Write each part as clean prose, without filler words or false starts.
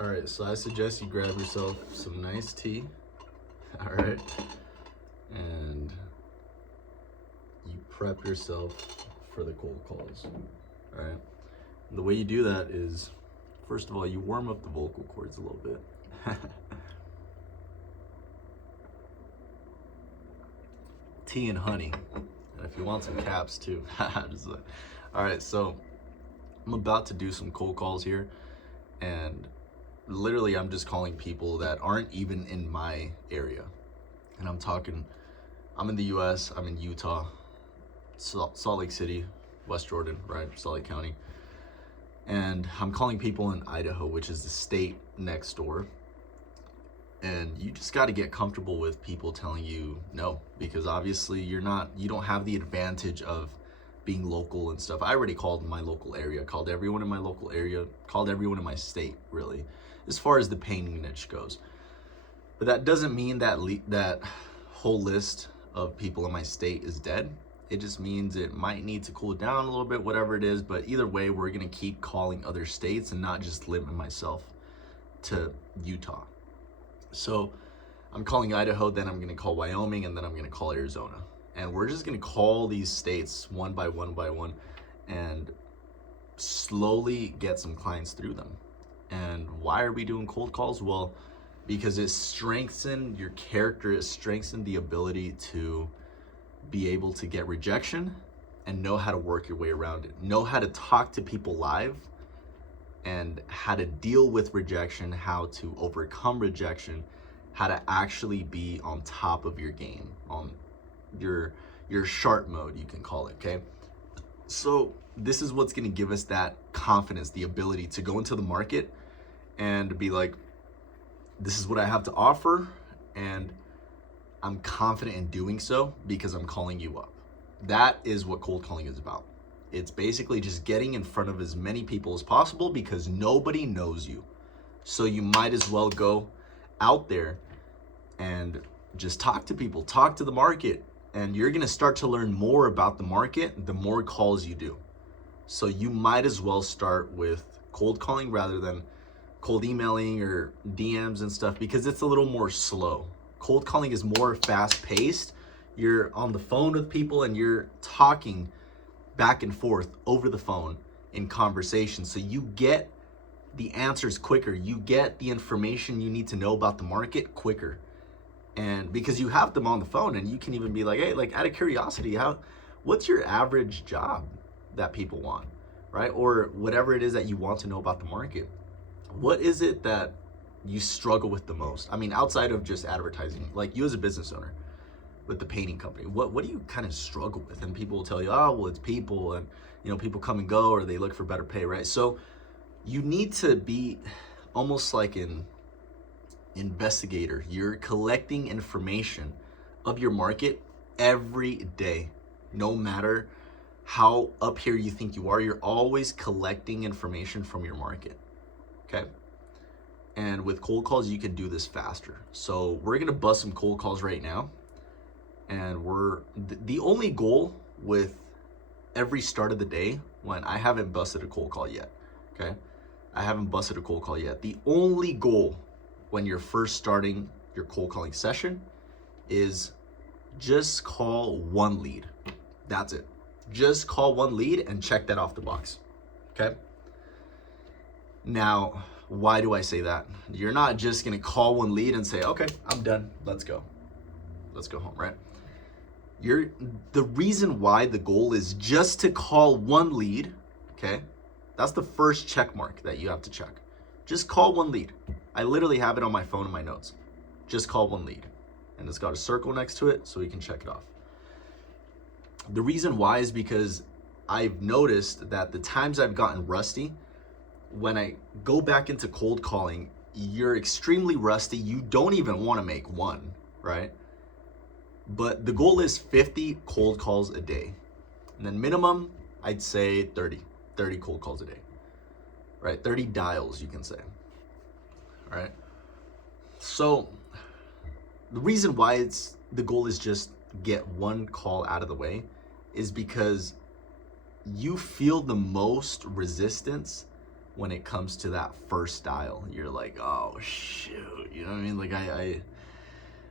All right, so I suggest you grab yourself some nice tea. All right, and you prep yourself for the cold calls. All right, the way you do that is, first of all, you warm up the vocal cords a little bit. Tea and honey, and if you want some caps too. All right, so I'm about to do some cold calls here, and literally I'm just calling people that aren't even in my area. And I'm in the US, I'm in Utah, Salt Lake City, West Jordan, right? Salt Lake County. And I'm calling people in Idaho, which is the state next door. And you just got to get comfortable with people telling you no, because obviously you don't have the advantage of being local and stuff. I already called my local area, called everyone in my local area, called everyone in my state, really, as far as the painting niche goes. But that doesn't mean that whole list of people in my state is dead. It just means it might need to cool down a little bit, whatever it is. But either way, we're going to keep calling other states and not just limit myself to Utah. So I'm calling Idaho, then I'm going to call Wyoming, and then I'm going to call Arizona. And we're just going to call these states one by one and slowly get some clients through them. And why are we doing cold calls? Well, because it strengthens your character, it strengthens the ability to be able to get rejection and know how to work your way around it. Know how to talk to people live and how to deal with rejection, how to overcome rejection, how to actually be on top of your game, on your sharp mode, you can call it, okay? So this is what's gonna give us that confidence, the ability to go into the market and be like, this is what I have to offer, and I'm confident in doing so because I'm calling you up. That is what cold calling is about. It's basically just getting in front of as many people as possible because nobody knows you. So you might as well go out there and just talk to people, talk to the market, and you're gonna start to learn more about the market the more calls you do. So you might as well start with cold calling rather than cold emailing or DMs and stuff, because it's a little more slow. Cold calling is more fast paced. You're on the phone with people and you're talking back and forth over the phone in conversation. So you get the answers quicker. You get the information you need to know about the market quicker. And because you have them on the phone, and you can even be like, hey, like out of curiosity, what's your average job that people want, right? Or whatever it is that you want to know about the market. What is it that you struggle with the most? I mean, outside of just advertising, like you as a business owner with the painting company, what do you kind of struggle with? And people will tell you, oh, well, it's people, and people come and go, or they look for better pay, right? So you need to be almost like an investigator. You're collecting information of your market every day, no matter how up here you think you are. You're always collecting information from your market. Okay. And with cold calls, you can do this faster. So we're going to bust some cold calls right now. And the only goal with every start of the day, when I haven't busted a cold call yet, okay? I haven't busted a cold call yet. The only goal when you're first starting your cold calling session is just call one lead. That's it. Just call one lead and check that off the box. Okay? Now, why do I say that? You're not just gonna call one lead and say, okay, I'm done, let's go. Let's go home, right? The reason why the goal is just to call one lead, okay? That's the first check mark that you have to check. Just call one lead. I literally have it on my phone in my notes. Just call one lead. And it's got a circle next to it so you can check it off. The reason why is because I've noticed that the times I've gotten rusty, when I go back into cold calling, you're extremely rusty. You don't even want to make one, right? But the goal is 50 cold calls a day. And then minimum, I'd say 30 cold calls a day, right? 30 dials, you can say, all right? So the reason why the goal is just get one call out of the way is because you feel the most resistance when it comes to that first dial. You're like, oh shoot, you know what I mean? Like I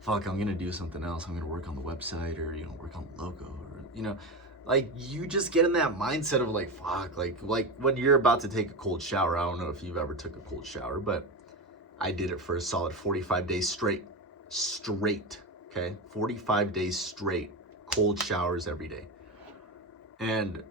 fuck, I'm gonna do something else. I'm gonna work on the website, or work on the logo, or like you just get in that mindset of like, fuck, like when you're about to take a cold shower. I don't know if you've ever took a cold shower, but I did it for a solid 45 days straight, okay? 45 days straight, cold showers every day. And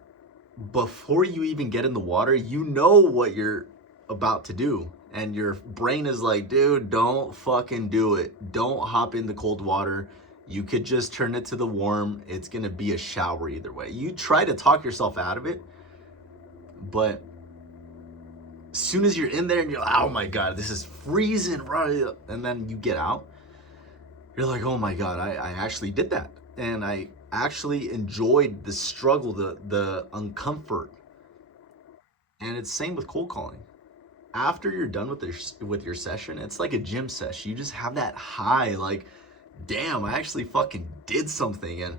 before you even get in the water, you know what you're about to do. And your brain is like, dude, don't fucking do it. Don't hop in the cold water. You could just turn it to the warm. It's gonna be a shower either way. You try to talk yourself out of it, but as soon as you're in there and you're like, oh my God, this is freezing, right? And then you get out, you're like, oh my God, I actually did that. And I actually enjoyed the struggle, the uncomfort. And it's same with cold calling. After you're done with your session, it's like a gym session. You just have that high, like, damn, I actually fucking did something, and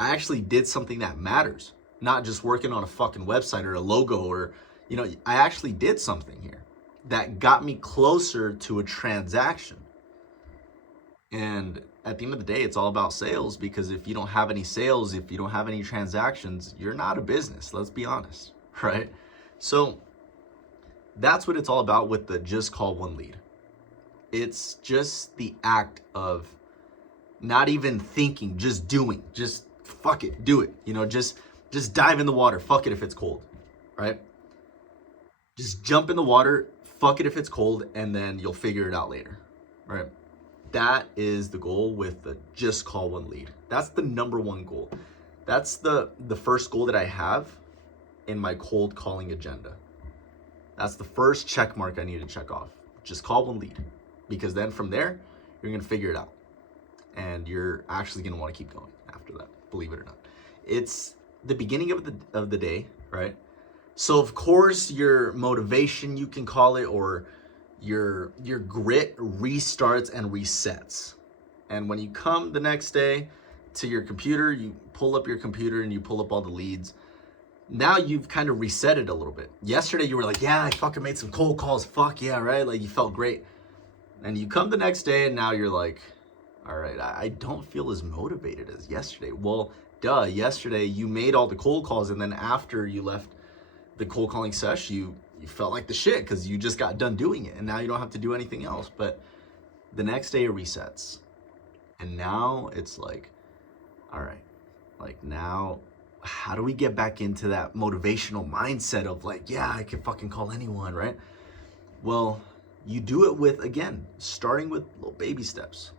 I actually did something that matters. Not just working on a fucking website or a logo, or I actually did something here that got me closer to a transaction. And at the end of the day, it's all about sales, because if you don't have any sales, if you don't have any transactions, you're not a business. Let's be honest, right? So that's what it's all about with the just call one lead. It's just the act of not even thinking, just doing, just fuck it, do it. Just dive in the water. Fuck it if it's cold, right? Just jump in the water, fuck it if it's cold, and then you'll figure it out later, right? That is the goal with the just call one lead. That's the number one goal. That's the first goal that I have in my cold calling agenda. That's the first check mark I need to check off. Just call one lead. Because then from there, you're gonna figure it out. And you're actually gonna wanna keep going after that, believe it or not. It's the beginning of the day, right? So of course your motivation, you can call it, or your grit restarts and resets. And when you come the next day to your computer, you pull up your computer and you pull up all the leads. Now you've kind of reset it a little bit. Yesterday you were like, yeah, I fucking made some cold calls. Fuck yeah, right? Like you felt great. And you come the next day and now you're like, all right, I don't feel as motivated as yesterday. Well, duh, yesterday you made all the cold calls, and then after you left the cold calling sesh, you felt like the shit because you just got done doing it, and now you don't have to do anything else. But the next day it resets, and now it's like, all right, like now, how do we get back into that motivational mindset of like, yeah, I can fucking call anyone, right? Well, you do it with, again, starting with little baby steps.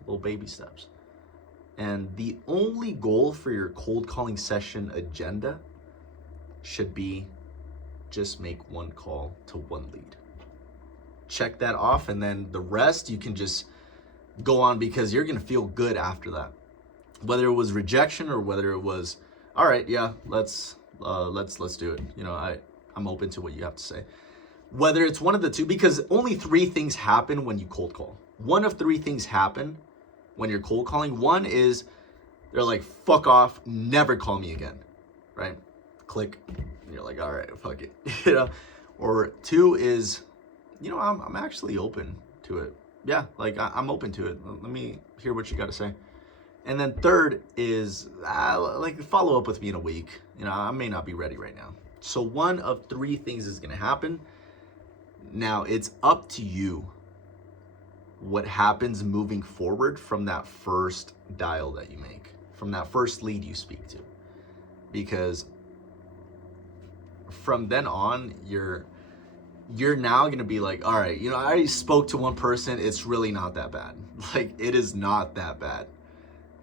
And the only goal for your cold calling session agenda should be just make one call to one lead. Check that off, and then the rest you can just go on, because you're gonna feel good after that. Whether it was rejection or whether it was, all right, yeah, let's do it. I'm open to what you have to say. Whether it's one of the two, because only 3 things happen when you cold call. One of 3 things happen when you're cold calling. One is they're like, fuck off, never call me again, right? Click, and you're like, all right, fuck it, Or 2 is, I'm actually open to it. Yeah, like I'm open to it. Let me hear what you got to say. And then 3rd is, like, follow up with me in a week. I may not be ready right now. So one of 3 things is gonna happen. Now it's up to you what happens moving forward from that first dial that you make, from that first lead you speak to. Because from then on, you're now going to be like, all right, I already spoke to one person. It's really not that bad. Like, it is not that bad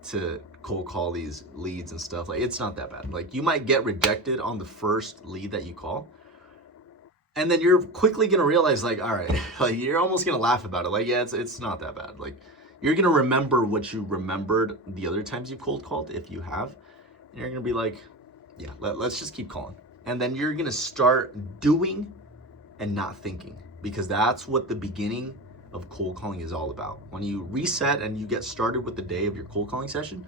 to cold call these leads and stuff. Like, it's not that bad. Like, you might get rejected on the first lead that you call, and then you're quickly going to realize, like, all right, like, you're almost going to laugh about it. Like, yeah, it's not that bad. Like, you're going to remember what you remembered the other times you've cold called, if you have. And you're going to be like, yeah, let's just keep calling. And then you're going to start doing and not thinking, because that's what the beginning of cold calling is all about. When you reset and you get started with the day of your cold calling session,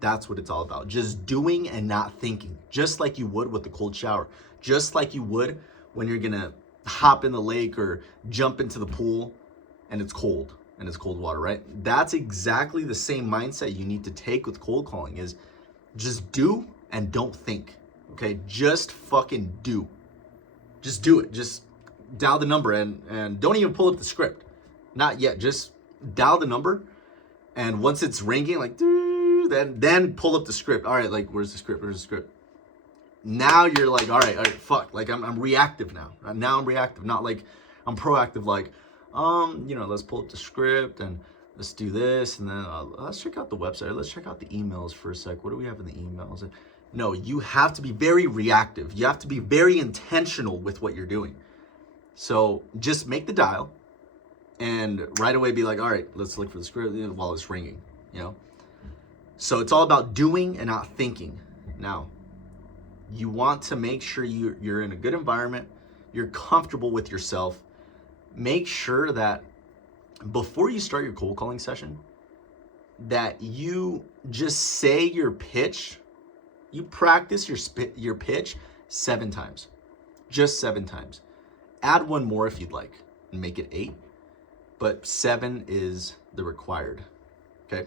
that's what it's all about. Just doing and not thinking, just like you would with the cold shower, just like you would when you're gonna hop in the lake or jump into the pool and it's cold and it's cold water, right? That's exactly the same mindset you need to take with cold calling is just do and don't think. Okay? Just fucking do. Just do it. Just dial the number and don't even pull up the script. Not yet. Just dial the number, and once it's ringing, like then pull up the script. All right, like where's the script? Where's the script? Now you're like, all right, fuck. Like I'm reactive now. Now I'm reactive, not like I'm proactive. Like, let's pull up the script and let's do this, and then let's check out the website. Let's check out the emails for a sec. What do we have in the emails? No, you have to be very reactive. You have to be very intentional with what you're doing. So just make the dial and right away be like, all right, let's look for the script while it's ringing, So it's all about doing and not thinking. Now, you want to make sure you're in a good environment, you're comfortable with yourself. Make sure that before you start your cold calling session, that you just say your pitch. You practice your pitch 7 times, just 7 times. Add one more if you'd like and make it 8, but 7 is the required, okay?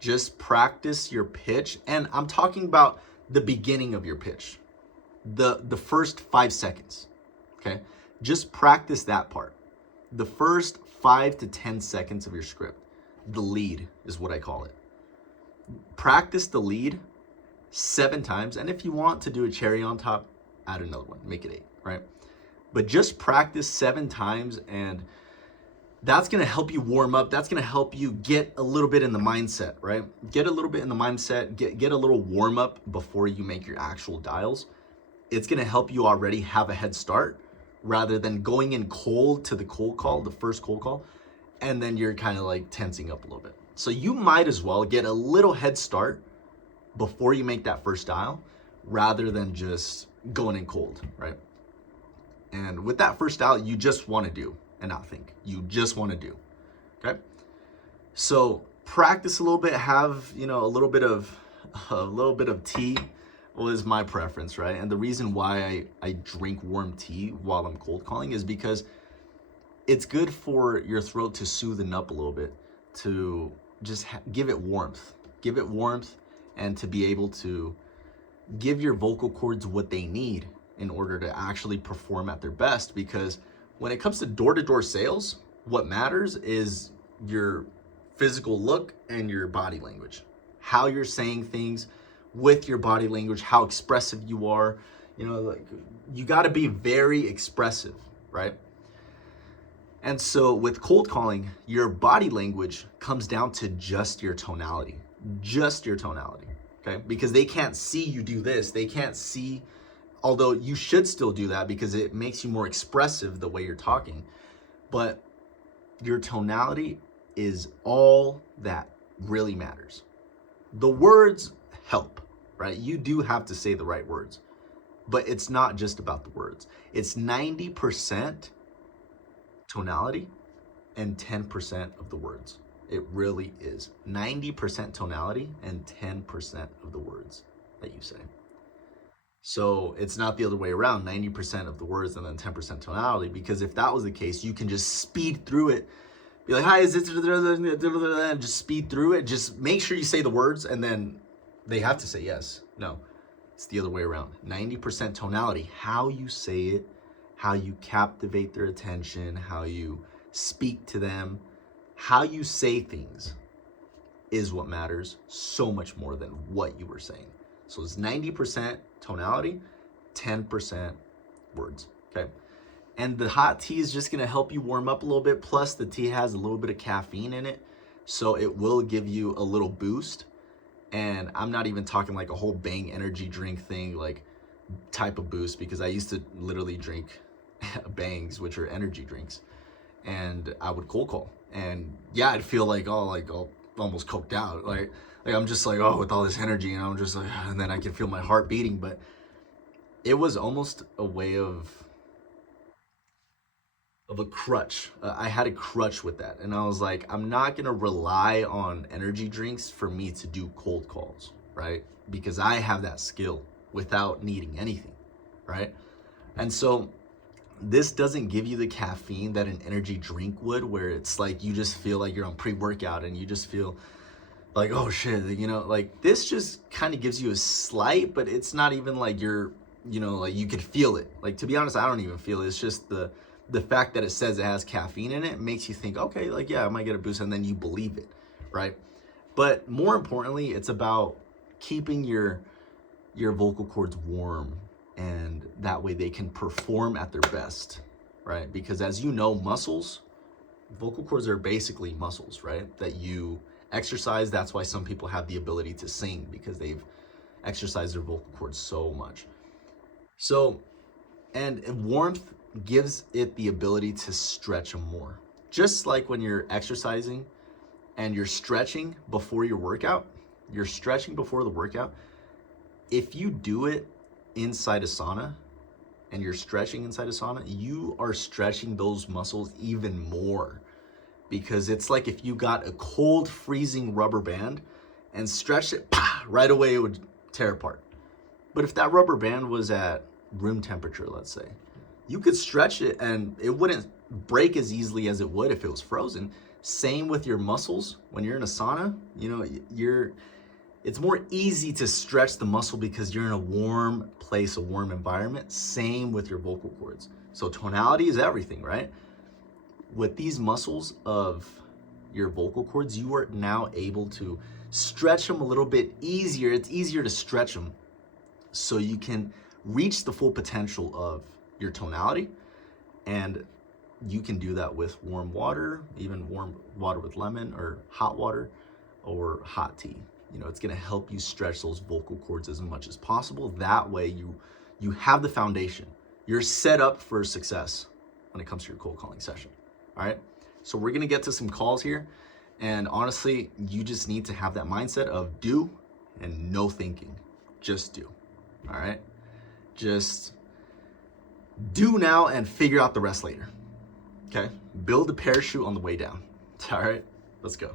Just practice your pitch, and I'm talking about the beginning of your pitch, the first 5 seconds, okay? Just practice that part. The first 5 to 10 seconds of your script, the lead is what I call it. Practice the lead 7 times, and if you want to do a cherry on top, add another one, make it 8, right? But just practice 7 times, and that's going to help you warm up. That's going to help you get a little bit in the mindset, right? Get a little bit in the mindset, get a little warm up before you make your actual dials. It's going to help you already have a head start rather than going in cold to the cold call, the first cold call, and then you're kind of like tensing up a little bit. So you might as well get a little head start before you make that first dial rather than just going in cold, right? And with that first dial, you just want to do and not think. You just want to do, okay? So practice a little bit, have, a little bit of tea was my preference, right? And the reason why I drink warm tea while I'm cold calling is because it's good for your throat to soothe up a little bit, to just give it warmth, and to be able to give your vocal cords what they need in order to actually perform at their best. Because when it comes to door-to-door sales, what matters is your physical look and your body language, how you're saying things with your body language, how expressive you are. You got to be very expressive, right? And so with cold calling, your body language comes down to just your tonality, okay? Because they can't see you do this. They can't see, although you should still do that because it makes you more expressive the way you're talking. But your tonality is all that really matters. The words help, right? You do have to say the right words, but it's not just about the words. It's 90% tonality and 10% of the words. It really is 90% tonality and 10% of the words that you say. So it's not the other way around, 90% of the words and then 10% tonality, because if that was the case, you can just speed through it. Be like, hi, is this, and just speed through it. Just make sure you say the words and then they have to say yes. No, it's the other way around. 90% tonality, how you say it, how you captivate their attention, how you speak to them, how you say things is what matters so much more than what you were saying. So it's 90% tonality, 10% words, okay? And the hot tea is just gonna help you warm up a little bit. Plus the tea has a little bit of caffeine in it, so it will give you a little boost. And I'm not even talking like a whole Bang energy drink thing, like type of boost, because I used to literally drink Bangs, which are energy drinks, and I would cold call. And yeah, I'd feel like all almost coked out. Like I'm just like, with all this energy, and I'm just like, and then I can feel my heart beating. But it was almost a way of a crutch. I had a crutch with that. And I was like, I'm not gonna rely on energy drinks for me to do cold calls, right? Because I have that skill without needing anything, right? And so this doesn't give you the caffeine that an energy drink would, where it's like you just feel like you're on pre-workout and you just feel like, oh shit, like this just kind of gives you a slight, but it's not even like you're, like you could feel it. Like, to be honest, I don't even feel it. It's just the fact that it says it has caffeine in it makes you think, okay, like, yeah, I might get a boost, and then you believe it, right? But more importantly, it's about keeping your vocal cords warm, and that way they can perform at their best, right? Because as you know, vocal cords are basically muscles, right? That you exercise. That's why some people have the ability to sing, because they've exercised their vocal cords so much. So, and warmth gives it the ability to stretch them more. Just like when you're exercising and you're stretching before your workout, you're stretching before the workout. If you do it inside a sauna and you're stretching inside a sauna, you are stretching those muscles even more, because it's like if you got a cold, freezing rubber band and stretched it, right away it would tear apart. But if that rubber band was at room temperature, let's say, you could stretch it and it wouldn't break as easily as it would if it was frozen. Same with your muscles. When you're in a sauna, it's more easy to stretch the muscle because you're in a warm place, a warm environment. Same with your vocal cords. So tonality is everything, right? With these muscles of your vocal cords, you are now able to stretch them a little bit easier. It's easier to stretch them so you can reach the full potential of your tonality. And you can do that with warm water, even warm water with lemon, or hot water, or hot tea. It's going to help you stretch those vocal cords as much as possible. That way you have the foundation. You're set up for success when it comes to your cold calling session. All right. So we're going to get to some calls here. And honestly, you just need to have that mindset of do and no thinking. Just do. All right. Just do now and figure out the rest later. Okay. Build a parachute on the way down. All right. Let's go.